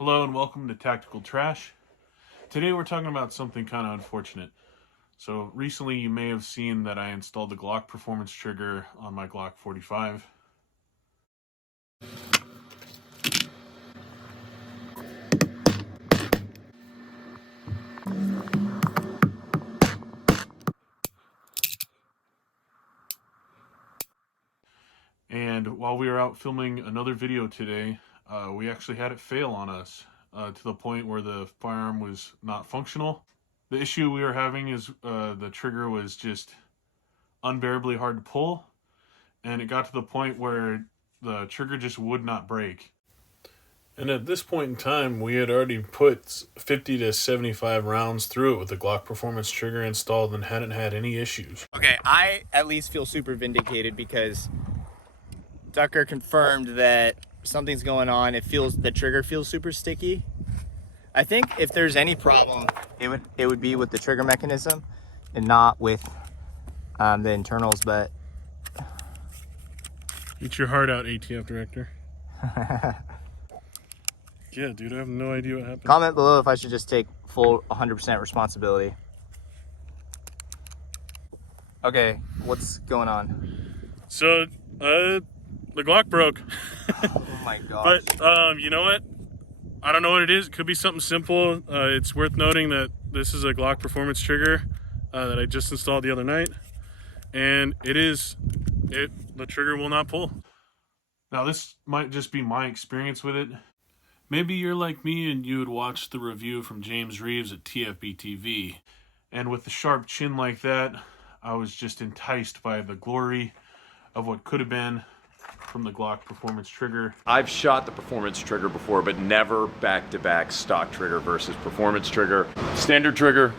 Hello and welcome to Tactical Trash. Today we're talking about something kind of unfortunate. So recently you may have seen that I installed the Glock Performance Trigger on my Glock 45. And while we were out filming another video today, we actually had it fail on us to the point where the firearm was not functional. The issue we were having is the trigger was just unbearably hard to pull, and it got to the point where the trigger just would not break. And at this point in time, we had already put 50 to 75 rounds through it with the Glock Performance Trigger installed and hadn't had any issues. Okay, I at least feel super vindicated because Tucker confirmed that something's going on. The trigger feels super sticky. I think if there's any problem, it would be with the trigger mechanism and not with the internals, but Eat your heart out, ATF director. Yeah, dude, I have no idea what happened. comment below if I should just take full 100% responsibility. Okay, what's going on? So, the Glock broke. Oh my gosh. But, you know what? I don't know what it is. It could be something simple. It's worth noting that this is a Glock Performance Trigger that I just installed the other night. And the trigger will not pull. Now, this might just be my experience with it. Maybe you're like me and you would watch the review from James Reeves at TFB TV. And with the sharp chin like that, I was just enticed by the glory of what could have been from the Glock Performance Trigger. I've shot the Performance Trigger before, but never back-to-back stock trigger versus Performance Trigger. Standard trigger,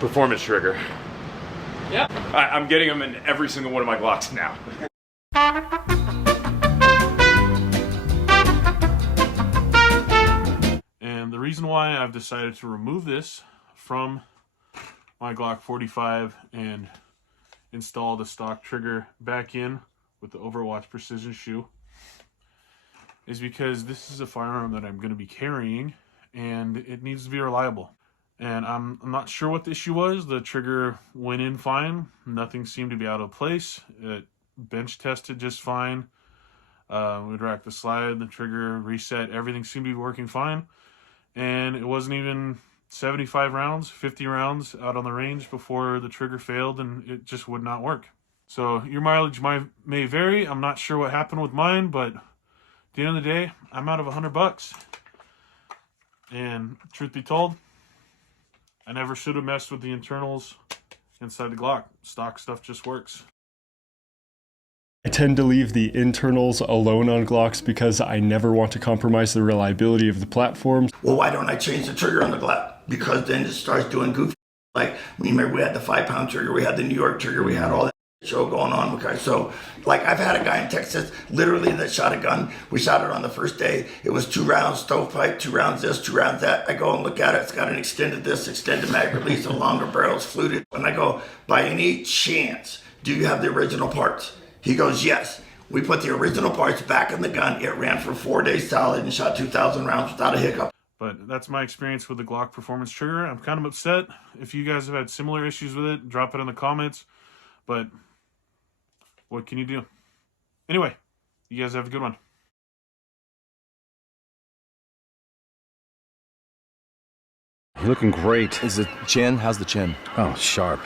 Performance Trigger. Yeah. I'm getting them in every single one of my Glocks now. And the reason why I've decided to remove this from my Glock 45 and install the stock trigger back in with the Overwatch Precision shoe is because this is a firearm that I'm going to be carrying and it needs to be reliable. And I'm not sure what the issue was. The trigger went in fine. Nothing seemed to be out of place. It bench tested just fine. We'd rack the slide, the trigger reset, everything seemed to be working fine. And it wasn't even 75 rounds, 50 rounds out on the range before the trigger failed and it just would not work. So your mileage may vary. I'm not sure what happened with mine, but at the end of the day, I'm out of $100. And truth be told, I never should have messed with the internals inside the Glock. Stock stuff just works. I tend to leave the internals alone on Glocks because I never want to compromise the reliability of the platform. Well, why don't I change the trigger on the Glock? Because then it starts doing goofy. Like, remember we had the 5-pound trigger, we had the New York trigger, we had all that show going on. Okay, so like I've had a guy in Texas literally that shot a gun. We shot it on the first day. It was 2 rounds stovepipe, 2 rounds this, 2 rounds that. I go and look at it. It's got an extended this, extended mag release, and longer barrels fluted. And I go, by any chance, do you have the original parts? He goes, yes. We put the original parts back in the gun. It ran for 4 days solid and shot 2,000 rounds without a hiccup. But that's my experience with the Glock Performance Trigger. I'm kind of upset. If you guys have had similar issues with it, drop it in the comments. But what can you do? Anyway, you guys have a good one. You're looking great. Is the chin? How's the chin? Oh, sharp.